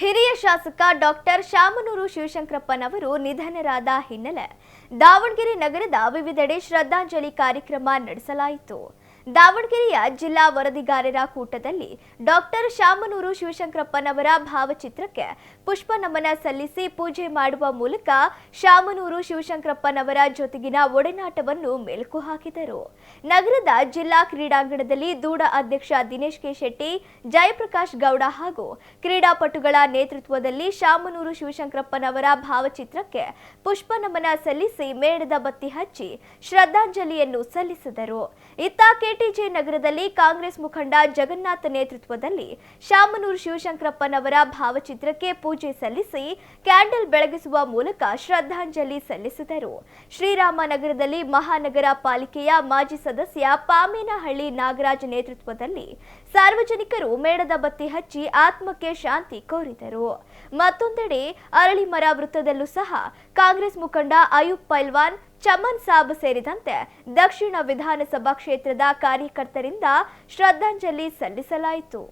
ಹಿರಿಯ ಶಾಸಕ ಡಾಕ್ಟರ್ ಶಾಮನೂರು ಶಿವಶಂಕರಪ್ಪನವರು ನಿಧನರಾದ ಹಿನ್ನೆಲೆ ದಾವಣಗೆರೆ ನಗರದ ವಿವಿಧೆಡೆ ಶ್ರದ್ಧಾಂಜಲಿ ಕಾರ್ಯಕ್ರಮ ನಡೆಸಲಾಯಿತು. ದಾವಣಗೆರೆಯ ಜಿಲ್ಲಾ ವರದಿಗಾರರ ಕೂಟದಲ್ಲಿ ಡಾಕ್ಟರ್ ಶಾಮನೂರು ಶಿವಶಂಕರಪ್ಪನವರ ಭಾವಚಿತ್ರಕ್ಕೆ ಪುಷ್ಪ ನಮನ ಸಲ್ಲಿಸಿ ಪೂಜೆ ಮಾಡುವ ಮೂಲಕ ಶಾಮನೂರು ಶಿವಶಂಕರಪ್ಪನವರ ಜೊತೆಗಿನ ಒಡನಾಟವನ್ನು ಮೆಲುಕು ಹಾಕಿದರು. ನಗರದ ಜಿಲ್ಲಾ ಕ್ರೀಡಾಂಗಣದಲ್ಲಿ ದೂಡ ಅಧ್ಯಕ್ಷ ದಿನೇಶ್ ಕೆ ಶೆಟ್ಟಿ, ಜಯಪ್ರಕಾಶ್ ಗೌಡ ಹಾಗೂ ಕ್ರೀಡಾಪಟುಗಳ ನೇತೃತ್ವದಲ್ಲಿ ಶಾಮನೂರು ಶಿವಶಂಕರಪ್ಪನವರ ಭಾವಚಿತ್ರಕ್ಕೆ ಪುಷ್ಪ ನಮನ ಸಲ್ಲಿಸಿ ಮೇಣದ ಬತ್ತಿ ಹಚ್ಚಿ ಶ್ರದ್ಧಾಂಜಲಿಯನ್ನು ಸಲ್ಲಿಸಿದರು. ಇತ್ತ ಕೆಟಿಜೆ ನಗರದಲ್ಲಿ ಕಾಂಗ್ರೆಸ್ ಮುಖಂಡ ಜಗನ್ನಾಥ್ ನೇತೃತ್ವದಲ್ಲಿ ಶಾಮನೂರು ಶಿವಶಂಕರಪ್ಪನವರ ಭಾವಚಿತ್ರಕ್ಕೆ ಪೂಜೆ ಸಲ್ಲಿಸಿ ಕ್ಯಾಂಡಲ್ ಬೆಳಗಿಸುವ ಮೂಲಕ ಶ್ರದ್ಧಾಂಜಲಿ ಸಲ್ಲಿಸಿದರು. ಶ್ರೀರಾಮನಗರದಲ್ಲಿ ಮಹಾನಗರ ಪಾಲಿಕೆಯ ಮಾಜಿ ಸದಸ್ಯ ಪಾಮೇನಹಳ್ಳಿ ನಾಗರಾಜ್ ನೇತೃತ್ವದಲ್ಲಿ ಸಾರ್ವಜನಿಕರು ಮೇಣದ ಬತ್ತಿ ಹಚ್ಚಿ ಆತ್ಮಕ್ಕೆ ಶಾಂತಿ ಕೋರಿದರು. ಮತ್ತೊಂದೆಡೆ ಅರಳಿಮರ ವೃತ್ತದಲ್ಲೂ ಸಹ ಕಾಂಗ್ರೆಸ್ ಮುಖಂಡ ಅಯೂಬ್ ಪೈಲ್ವಾನ್, ಚಮನ್ ಸಾಬ್ ಸೇರಿದಂತೆ ದಕ್ಷಿಣ ವಿಧಾನಸಭಾ ಕ್ಷೇತ್ರದ ಕಾರ್ಯಕರ್ತರಿಂದ ಶ್ರದ್ಧಾಂಜಲಿ ಸಲ್ಲಿಸಲಾಯಿತು.